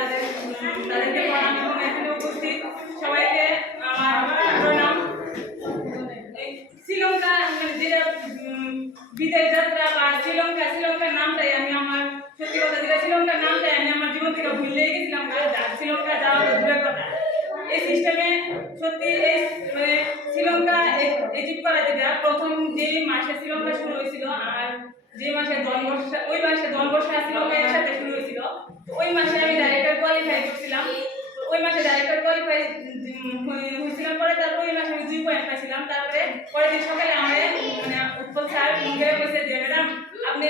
তাদের তাদেরকে প্রণাম এবং এখানে উপস্থিত সবাইকে আমার প্রণাম। শ্রীলঙ্কা যেটা বিদেশ যাত্রা বা শ্রীলঙ্কার নামটাই আমি আমার সত্যি কথা যেটা শ্রীলঙ্কার নামটাই আমি আমার জীবন থেকে ভুলে গেছিলাম। শ্রীলঙ্কা যাওয়া তো দূরের কথা, এই সিস্টেমে সত্যি এই মানে শ্রীলঙ্কা এজিট করা যেটা প্রথম যে মাসে শ্রীলঙ্কা শুরু হয়েছিল আর যে মাসে জনবর্ষা ওই মাসে জনবর্ষা শ্রীলঙ্কা একসাথে শুরু হয়েছিল, তো ওই মাসে আমি ডাইরেক্টর কোয়ালিফাই করছিলাম। ওই মাসে ডাইরেক্টর কোয়ালিফাই হয়েছিলাম, পরে তারপর ওই মাসে আমি 2 পয়েন্ট পাইছিলাম। তারপরে পরের দিন সকালে আমার মানে উৎপল স্যার ঘুরে বসে যে ম্যাডাম আপনি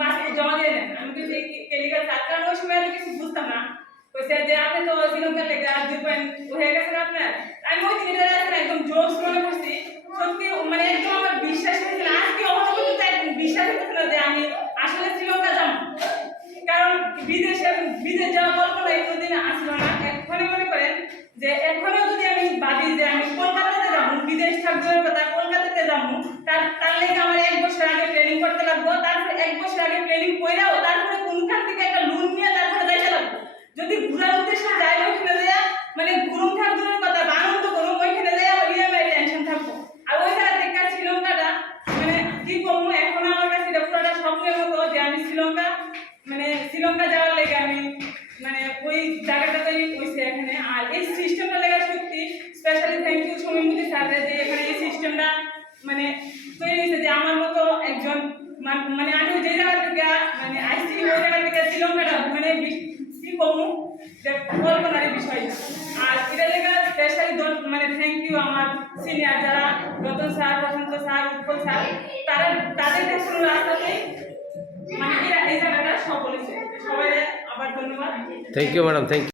পাসপোর্ট জমা দিয়ে নেন। আমি কিছু কেলিকাল স্যার, কারণ ওই সময় আমি কিছু বুঝতাম না, কইছে যে আপনি তো শ্রীলঙ্কার লেগে 2 পয়েন্ট হয়ে গেছে আপনার। আমি ওই দিন এটা একদম জোশ মনে করছি, সত্যি মানে একদম আমার বিশ্বাস হয়েছিল। আজকে অবশ্যই একদম বিশ্বাস হচ্ছে না যে আমি আসলে শ্রীলঙ্কা যাব, কারণ বিদেশ যাওয়া কল্পনা কোনোদিন আসলো না। এখনই মনে করেন যে এখনও যদি আমি ভাবি যে আমি কলকাতাতে যাবো, বিদেশ থাকবো কথা কলকাতাতে যাবো, তার লেগে আমার 1 বছর আগে ট্রেনিং করতে লাগবো। তারপরে 1 বছর আগে ট্রেনিং কইরাও তারপরে কোনখান থেকে একটা লোন নিয়ে তারপরে যাইতে লাগবো। যদি ঘুরার উদ্দেশ্যে যাই ওইখানে যাইয়া মানে ঘুরুম থাকবার কথা আনন্দ করুম, ওইখানে যাইয়া আমার ইএমআই টেনশন থাকবো। আর ওই জায়গা থেকে শ্রীলঙ্কাটা মানে কি করবো, এখন আমার কাছে এটা পুরোটা স্বপ্নের মতো যে আমি শ্রীলঙ্কা যাওয়ার লেগে আমি মানে ওই জায়গাটাতেই হইছে এখানে। আর এই সিস্টেমটা লেগে সত্যি স্পেশালি থ্যাংক ইউ সমীমুদি স্যারের যে এখানে এই সিস্টেমটা মানে তৈরি হয়েছে, যে আমার মতো একজন মানে আমি যে জায়গা থেকে মানে আইসি ওই জায়গা থেকে শ্রীলঙ্কাটা মানে কি করবো যে কল্পনার বিষয়। আর এটা লেগে স্পেশালি মানে থ্যাংক ইউ আমার সিনিয়র যারা রতন স্যার, প্রশান্ত স্যার, উৎপল স্যার, তাদের দেখানো রাস্তাতেই মানে এই জায়গাটা সফল হয়েছে। সবাই আবার ধন্যবাদ। Thank you madam, thank you.